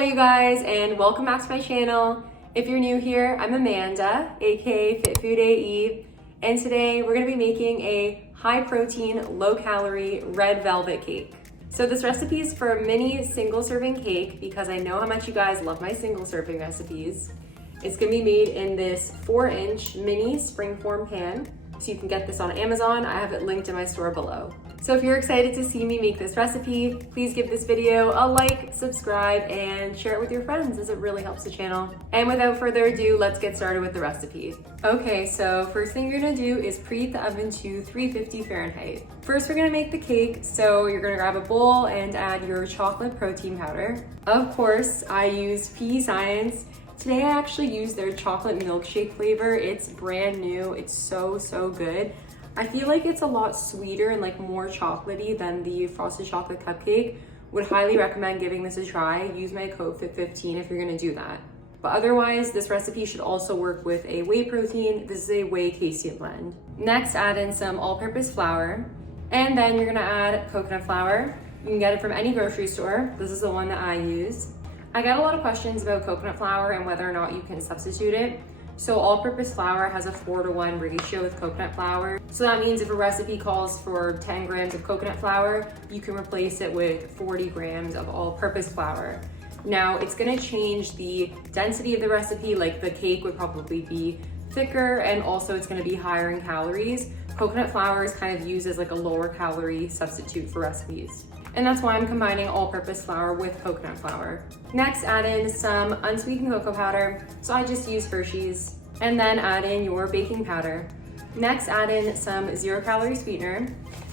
Hello you guys, and welcome back to my channel. If you're new here, I'm Amanda, aka FitFoodAE, and today we're gonna be making a high protein, low calorie red velvet cake. So this recipe is for a mini single serving cake because I know how much you guys love my single serving recipes. It's gonna be made in this 4-inch mini springform pan. So you can get this on Amazon. I have it linked in my store below. So if you're excited to see me make this recipe, please give this video a like, subscribe, and share it with your friends as it really helps the channel. And without further ado, let's get started with the recipe. Okay, so first thing you're gonna do is preheat the oven to 350 Fahrenheit. First, we're gonna make the cake. So you're gonna grab a bowl and add your chocolate protein powder. Of course, I use PE Science. Today I actually used their chocolate milkshake flavor. It's brand new, it's so good. I feel like it's a lot sweeter and like more chocolatey than the frosted chocolate cupcake. Would highly recommend giving this a try. Use my code FIT15 if you're gonna do that. But otherwise, this recipe should also work with a whey protein. This is a whey casein blend. Next, add in some all-purpose flour. And then you're gonna add coconut flour. You can get it from any grocery store. This is the one that I use. I got a lot of questions about coconut flour and whether or not you can substitute it. So all-purpose flour has a 4-to-1 ratio with coconut flour. So that means if a recipe calls for 10 grams of coconut flour, you can replace it with 40 grams of all-purpose flour. Now it's gonna change the density of the recipe, like the cake would probably be thicker and also it's gonna be higher in calories. Coconut flour is kind of used as like a lower calorie substitute for recipes. And that's why I'm combining all-purpose flour with coconut flour. Next, add in some unsweetened cocoa powder. So I just use Hershey's. And then add in your baking powder. Next, add in some 0-calorie sweetener.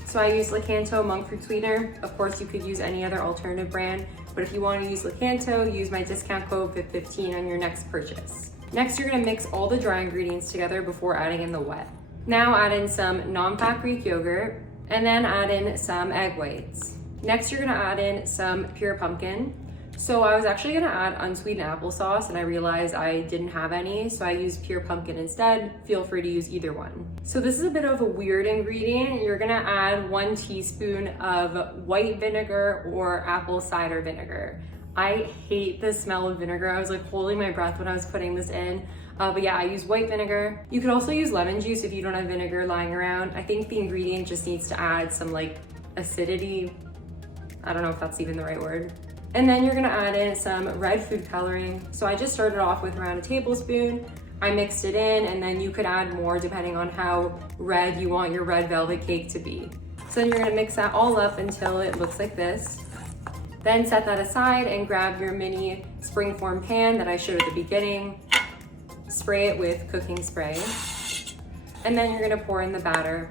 So I use Lakanto monk fruit sweetener. Of course, you could use any other alternative brand, but if you want to use Lakanto, use my discount code FIT15 on your next purchase. Next, you're gonna mix all the dry ingredients together before adding in the wet. Now add in some non-fat Greek yogurt, and then add in some egg whites. Next, you're gonna add in some pure pumpkin. So I was actually gonna add unsweetened applesauce and I realized I didn't have any, so I used pure pumpkin instead. Feel free to use either one. So this is a bit of a weird ingredient. You're gonna add 1 teaspoon of white vinegar or apple cider vinegar. I hate the smell of vinegar. I was like holding my breath when I was putting this in. But yeah, I use white vinegar. You could also use lemon juice if you don't have vinegar lying around. I think the ingredient just needs to add some like acidity. I don't know if that's even the right word. And then you're gonna add in some red food coloring. So I just started off with around a tablespoon. I mixed it in and then you could add more depending on how red you want your red velvet cake to be. So then you're gonna mix that all up until it looks like this. Then set that aside and grab your mini springform pan that I showed at the beginning. Spray it with cooking spray. And then you're gonna pour in the batter.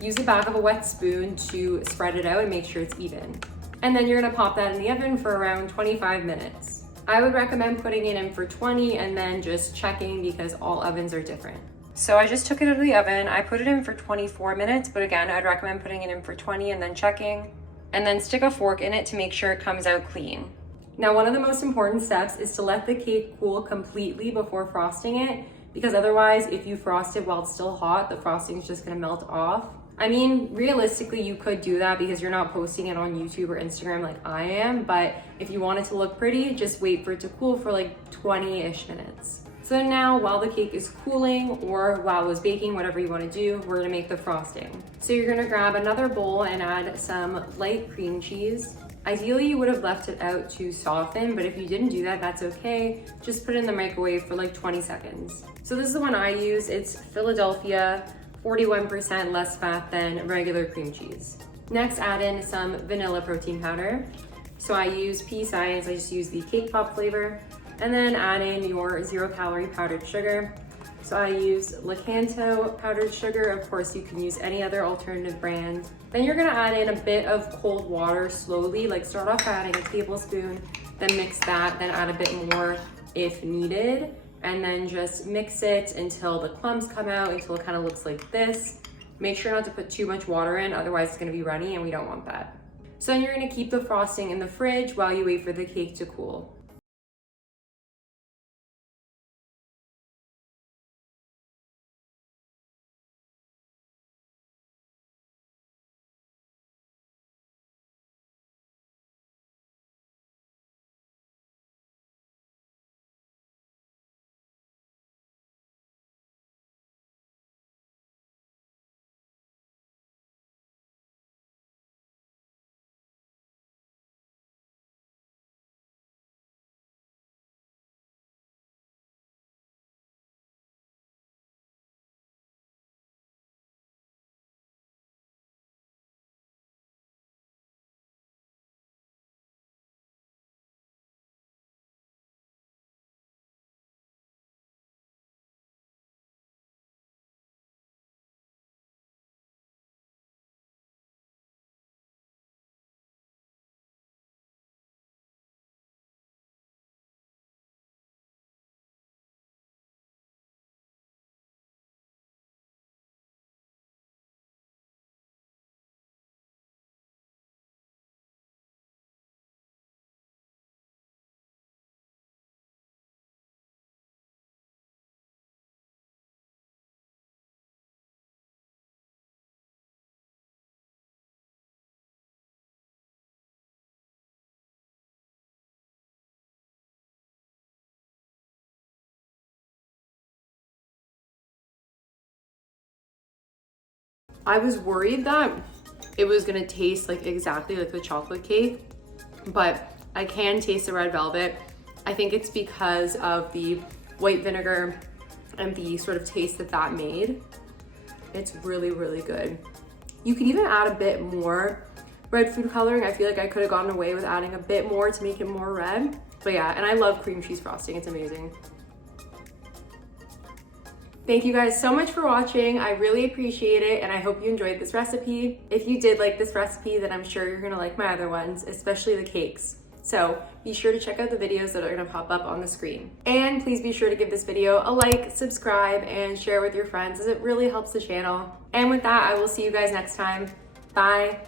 Use the back of a wet spoon to spread it out and make sure it's even. And then you're gonna pop that in the oven for around 25 minutes. I would recommend putting it in for 20 and then just checking because all ovens are different. So I just took it out of the oven. I put it in for 24 minutes, but again, I'd recommend putting it in for 20 and then checking. And then stick a fork in it to make sure it comes out clean. Now, one of the most important steps is to let the cake cool completely before frosting it, because otherwise, if you frost it while it's still hot, the frosting is just gonna melt off. I mean, realistically, you could do that because you're not posting it on YouTube or Instagram like I am, but if you want it to look pretty, just wait for it to cool for like 20-ish minutes. So now, while the cake is cooling or while it was baking, whatever you want to do, we're gonna make the frosting. So you're gonna grab another bowl and add some light cream cheese. Ideally, you would have left it out to soften, but if you didn't do that, that's okay. Just put it in the microwave for like 20 seconds. So this is the one I use. It's Philadelphia, 41% less fat than regular cream cheese. Next, add in some vanilla protein powder. So I use PE Science, I just use the cake pop flavor. And then add in your 0-calorie powdered sugar. So I use Lakanto powdered sugar. Of course, you can use any other alternative brand. Then you're gonna add in a bit of cold water slowly, like start off by adding a tablespoon, then mix that, then add a bit more if needed. And then just mix it until the clumps come out, until it kind of looks like this. Make sure not to put too much water in, otherwise it's gonna be runny and we don't want that. So then you're gonna keep the frosting in the fridge while you wait for the cake to cool. I was worried that it was gonna taste like exactly like the chocolate cake, but I can taste the red velvet. I think it's because of the white vinegar and the sort of taste that that made. It's really, really good. You can even add a bit more red food coloring. I feel like I could have gotten away with adding a bit more to make it more red. But yeah, and I love cream cheese frosting. It's amazing. Thank you guys so much for watching. I really appreciate it, and I hope you enjoyed this recipe. If you did like this recipe, then I'm sure you're gonna like my other ones, especially the cakes. So be sure to check out the videos that are gonna pop up on the screen. And please be sure to give this video a like, subscribe, and share with your friends, as it really helps the channel. And with that, I will see you guys next time. Bye.